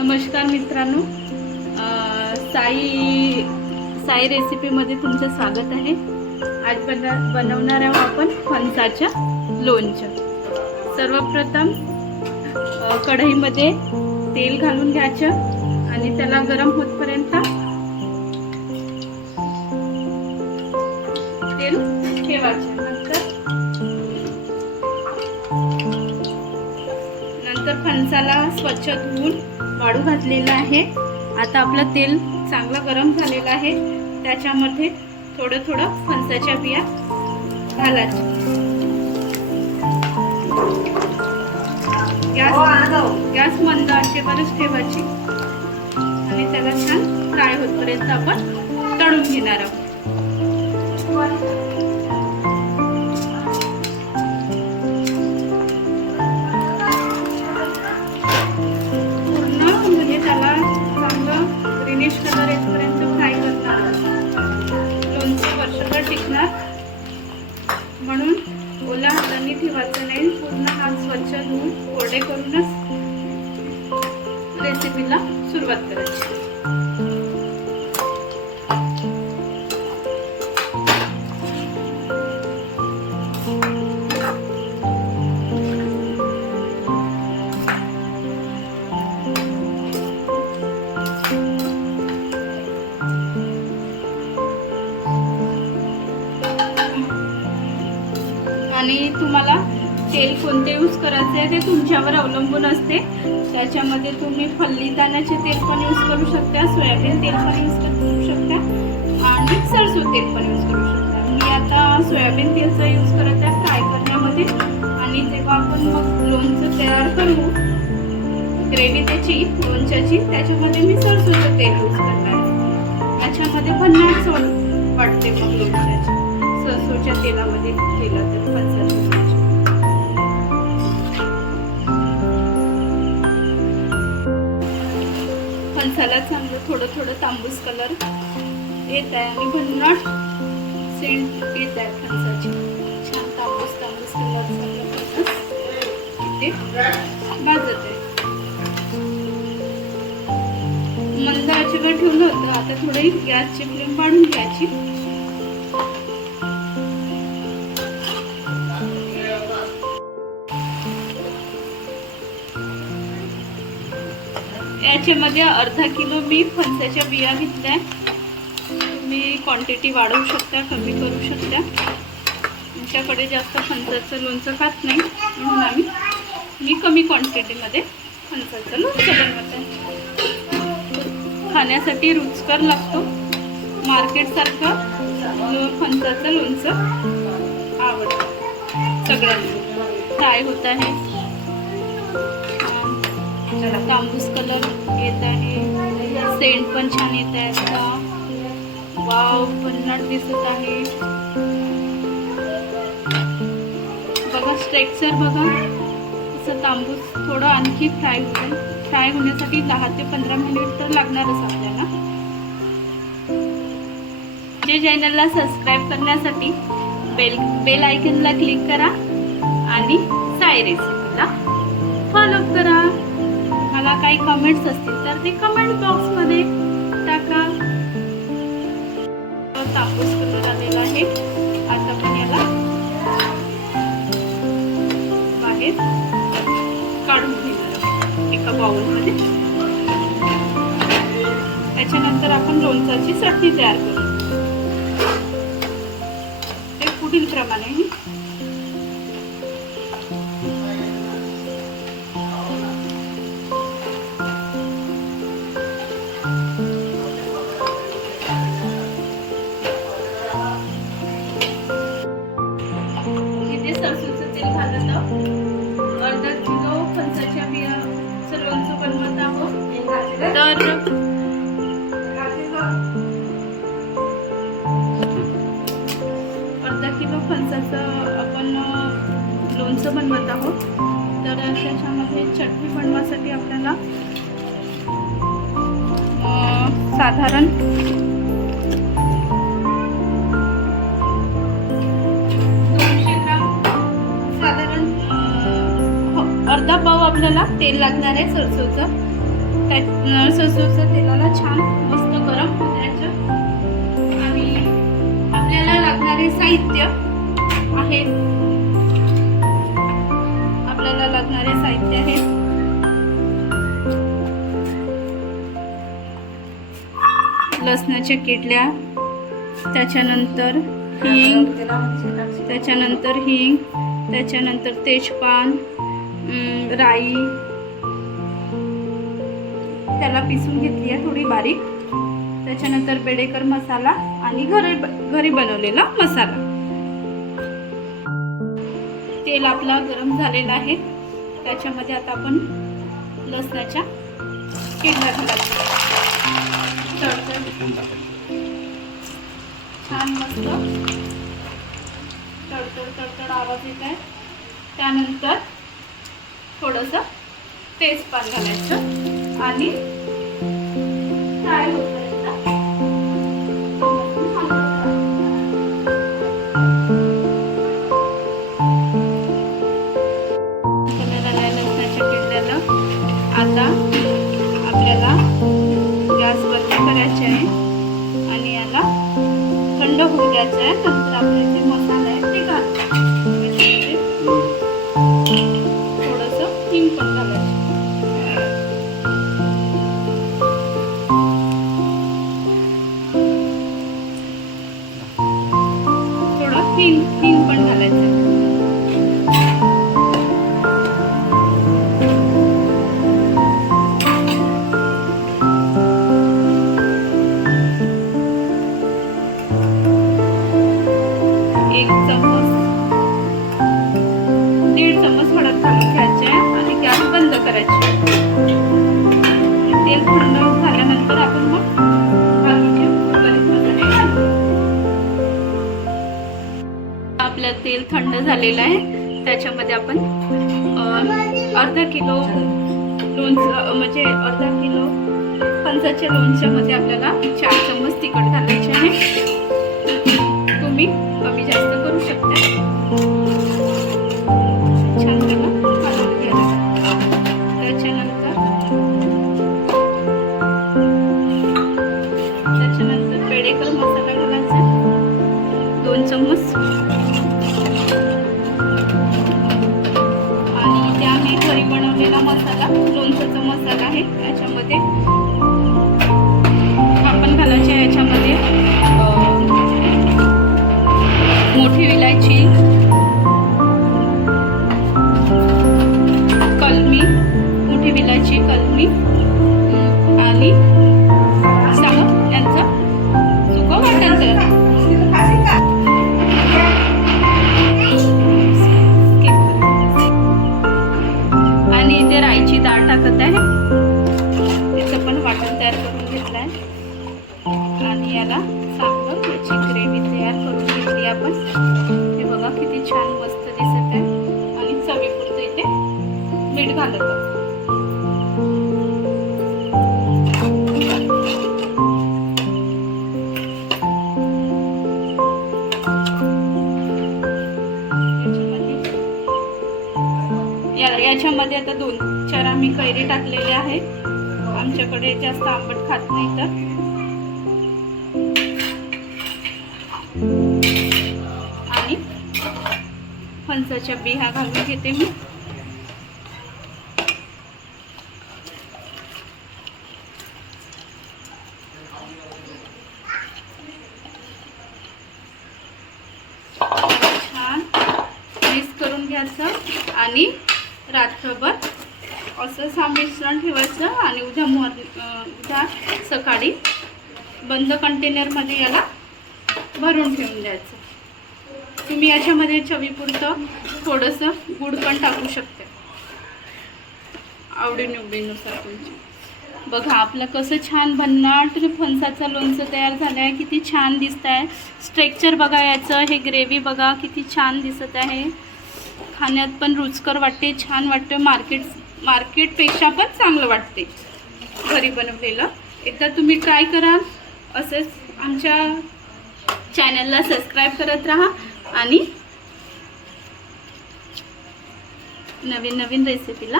नमस्कार मित्रांनो, साई रेसिपीमध्ये तुमचं स्वागत आहे। आज बनवणार आहोत आपण फणसाचं लोणचं। सर्वप्रथम कढईमध्ये तेल घालून घ्यायचं आणि त्याला गरम होतपर्यंत तेल ठेवायचं। नंतर फणसाला स्वच्छ धुवून वाळू घातलेला आहे। आता आपलं तेल चांगलं गरम झालेलं आहे, त्याच्यामध्ये थोडं थोडं फणसाच्या बिया घालायच्या। गॅस मंद आचेवरच ठेवायची आणि त्याला छान फ्राय होतपर्यंत आपण तळून घेणार आहोत। कलर येतपर्यंत फ्राय करणार। लोणचं वर्षभर टिकणार म्हणून ओला हाताने ठेवायचं नाही, पूर्ण हात स्वच्छ धुवून कोरडे करूनच रेसिपीला सुरुवात करायची। आणि तुम्हाला तेल कोणते यूज करायचे ते तुमच्यावर अवलंबून असते। त्याच्यामध्ये तुम्ही फल्ली दाण्याचे तेल पण यूज करू शकता, सोयाबीन तेल पण यूज करू शकता आणि सरसो तेल पण यूज करू शकता। मी आता सोयाबीन तेलचा यूज करत आहे फ्राय करण्यामध्ये। आणि जेव्हा आपण मग लोणचं तयार करू, ग्रेव्ही त्याची लोणच्याची, त्याच्यामध्ये मी सरसोचं तेल यूज करणार आहे। याच्यामध्ये भन्नाट चव वाटते मग लोणच्याची सरसोच्या तेलामध्ये केलं तर फणसाचं। फणसाला चांगलं थोडं थोडं तांबूस कलर येत आहे आणि भन्नाट सेंट येत आहे फणसाची। छान तांबूस कलर इथे भाजत आहे। मंद आचेवर ठेवलं होतं, आता थोडी गॅसची फ्लेम वाढून घ्यायची। याच्यामध्ये अर्धा किलो मी फणसाच्या बिया घेतल्या। तुम्ही क्वांटिटी वाढवू शकता, कमी करू शकता। आमच्याकडे जास्त फणसाचं लोणचं खात नाही म्हणून मी कमी क्वांटिटीमध्ये फणसाचं लोणचं बनवत आहे। खाण्यासाठी रुचकर लागतो, मार्केटसारखं फणसाचं लोणचं आवडतं सगळ्यांना। फ्राय होत आहे, तांबूस कलर येत आहे, सेंट पण छान येत आहे। आता वाव, भन्नाट दिसत आहे बघा। स्ट्रेक्चर बघा असं तांबूस थोडं आणखी फ्राय होईल। फ्राय होण्यासाठी 10 ते 15 मिनिट तर लागणारच आपल्याला। जे चॅनलला सबस्क्राईब करण्यासाठी बेल आयकॉनला क्लिक करा आणि साई रेसिपीला फॉलो करा। मला काही कमेंट्स असतील तर ते कमेंट बॉक्समध्ये टाका। तांबूस कलर आलेला आहे, आता पण याला बाहेर काढून घेणार एका बाउलमध्ये। त्याच्यानंतर आपण लोणच्याची चटणी तयार करू। ते पुढील प्रमाणे सरसोचं तेल घालत आहोत। अर्धा किलो फणसाच्या बियाचं लोणचं बनवत आहोत, तर अर्धा किलो फणसाचं आपण लोणचं बनवत आहोत। तर त्याच्यामध्ये चटणी बनवण्यासाठी आपल्याला साधारण अर्धा पाव आपल्याला तेल लागणार आहे सरसोचं। त्या सरसोच्या तेलाला छान मस्त गरम होऊ द्यायचं. आणि आपल्याला लागणारे साहित्य आहे, लसणाच्या किडल्या, त्याच्यानंतर हिंग, त्याच्यानंतर तेजपान, राई त्याला पिसून घेतली आहे थोडी बारीक. त्याच्यानंतर बेडेकर मसाला आणि घरी बनवलेला मसाला. तेल आपला गरम झालेला आहे. त्याच्यामध्ये आता आपण लसणाच्या किडल्या घालायच्या. छान मस्त तडतड आवाज येत आहे. त्यानंतर थोडंसं तेजपान घालायचं आणि फ्राय होत लसणाच्या किडल्याला. आता आपल्याला गॅस बंद करायचा आहे आणि याला थंड होऊ द्यायचं आहे. नंतर आपले जे मसाला आहे ते घालायचे. थोडंसं हिंग पण घालायचं. थोडं हिंग पण घालायचं. दीड चम्मच हळद घालून घ्यायचे आणि गॅस बंद करायचे. तेल थंड झाल्यानंतर आपण मग बाकीचे उर्वरित मसाले घालू. आपलं तेल थंड झालेलं आहे. त्याच्यामध्ये आपण अर्धा किलो लोणचं, म्हणजे अर्धा किलो फणसाच्या लोणच्यामध्ये आपल्याला 4 चम्मच तिखट घालायचे आहे. तुम्ही कमी जास्त करू शकता. छान त्याला हलवून घ्यायचं. त्याच्यानंतर बेडेकर मसाला घालायचा 2 चम्मच. आणि त्या मी घरी बनवलेला मसाला, लोणच्याचा मसाला आहे, त्याच्यामध्ये आपण घालायचे. याच्यामध्ये मोठी विलायची, कलमी, मोठी विलायची, कलमी आणि सामग यांचा सुकं वाटण तयार. आणि इथे राईची डाळ टाकत आहे. त्याचं पण वाटण तयार करून घेतलं आहे. आणि याला चांगलं याची ग्रेव्ही तयार करून घेतली आपण. हे बघा किती छान मस्त दिसत आहे. आणि चवीपुरतं इथे मीठ घालत आहे. याच्यामध्ये आता 2-4 आम्ही कैरी टाकलेले आहे. आमच्याकडे जास्त आंबट खात नाही तर. आणि फणसाच्या बिया घालून घेते मी. छान मिक्स करून घ्यायचं आणि रात्रभर असं मिश्रण ठेवायचं. आणि उद्या सकाळी बंद कंटेनरमध्ये याला भरून ठेवून द्यायचं. तुम्ही याच्यामध्ये चवीपुरतं थोडंसं गूळ पण टाकू शकता, आवडीनिवडीनुसार तुमची. बघा आपलं कसं छान भन्नाट फणसाचं लोणचं तयार झालं आहे. किती छान दिसत आहे. स्ट्रक्चर बघा याचं. हे ग्रेव्ही बघा किती छान दिसत आहे. खाण्यात पण रुचकर वाटते, छान वाटते. मार्केटपेक्षा पण चांगलं वाटते घरी बनवलेलं. एकदा तुम्ही ट्राय करा. असंच आमच्या चॅनलला सबस्क्राईब करत राहा आणि नवीन नवीन रेसिपीला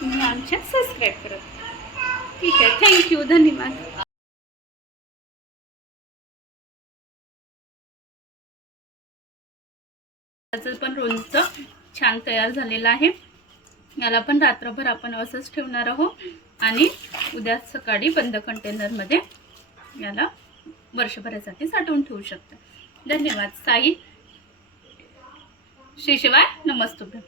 तुम्ही आमच्या सबस्क्राईब करत. ठीक आहे, थँक्यू, धन्यवाद. त्याचं पण रोलचं छान तयार झालेलं आहे. याला पण रात्रभर आपण असंच ठेवणार आहोत आणि उद्या सकाळी बंद कंटेनरमध्ये याला वर्षभरासाठी साठवून ठेवू शकता. धन्यवाद. साई श्री शिवाय नमस्तुभ्यं.